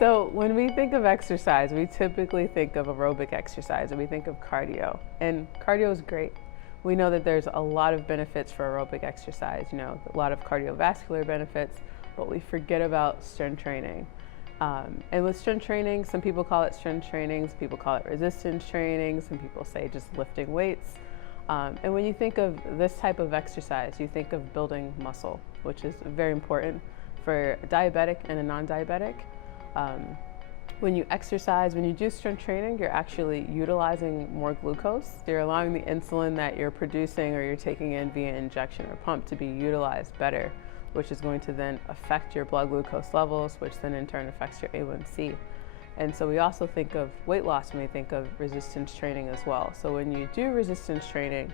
So when we think of exercise, we typically think of aerobic exercise, or we think of cardio. And cardio is great. We know that there's a lot of benefits for aerobic exercise, a lot of cardiovascular benefits, but we forget about strength training. And with strength training, some people call it strength training, some people call it resistance training, some people say just lifting weights. And when you think of this type of exercise, you think of building muscle, which is very important for a diabetic and a non-diabetic. When you exercise, when you do strength training, you're actually utilizing more glucose. You're allowing the insulin that you're producing or you're taking in via injection or pump to be utilized better, which is going to then affect your blood glucose levels, which then in turn affects your A1C. And so we also think of weight loss when we think of resistance training as well. So when you do resistance training,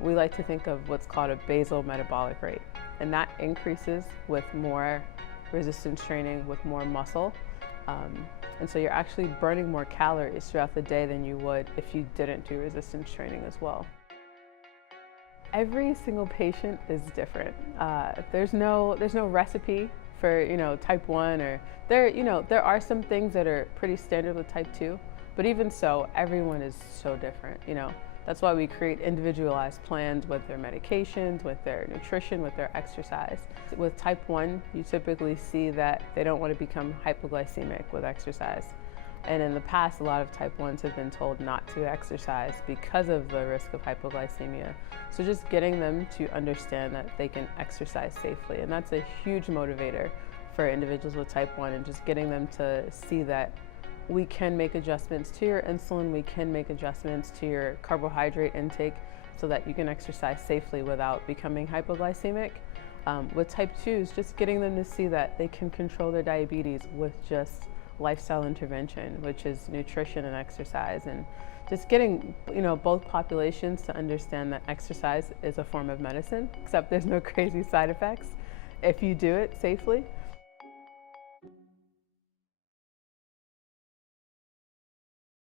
we like to think of what's called a basal metabolic rate. And that increases with more resistance training, with more muscle. And so you're actually burning more calories throughout the day than you would if you didn't do resistance training as well. Every single patient is different. There's no recipe for type 1, or there are some things that are pretty standard with type 2, but even so, everyone is so different. That's why we create individualized plans with their medications, with their nutrition, with their exercise. With type 1, you typically see that they don't want to become hypoglycemic with exercise. And in the past, a lot of type 1s have been told not to exercise because of the risk of hypoglycemia. So just getting them to understand that they can exercise safely. And that's a huge motivator for individuals with type 1, and just getting them to see that we can make adjustments to your insulin, we can make adjustments to your carbohydrate intake so that you can exercise safely without becoming hypoglycemic. With type 2s, just getting them to see that they can control their diabetes with just lifestyle intervention, which is nutrition and exercise, and just getting both populations to understand that exercise is a form of medicine, except there's no crazy side effects if you do it safely.